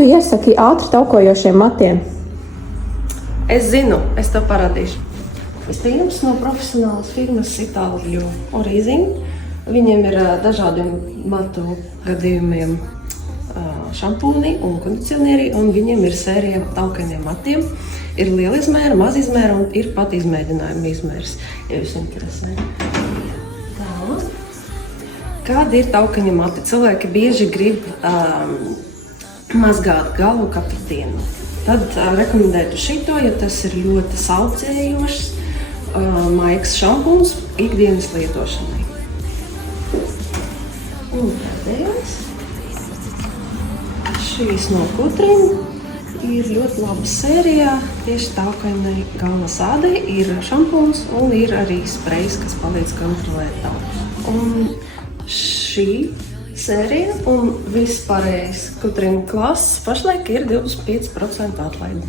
tu iesaki ātri taukojošiem matiem? Es zinu, es tev parādīšu. Vispirms no profesionālas firmas Itāliju Origin. Viņiem ir dažādi matu gadījumiem šampūni un kondicionieri, un viņiem ir sērija taukainiem matiem. Ir liela izmēra, maz izmēra un ir pat izmēģinājuma izmērs, ja jūs interesē. Tā. Kādi ir taukaņa mati? Cilvēki bieži grib mazgāt galvu katru dienu. Tad rekomendētu šito, ja tas ir ļoti saucējošs, maigs šampūns ikdienas lietošanai. Un pēdējais. Šīs no Kutrin ir ļoti laba sērijā. Tieši taukainai galvas ādai ir šampūns un ir arī sprejs, kas palīdz kontrolēt tauku. Un šī sērija un vispārējais Kutrin klases pašlaik ir 25% atlaide.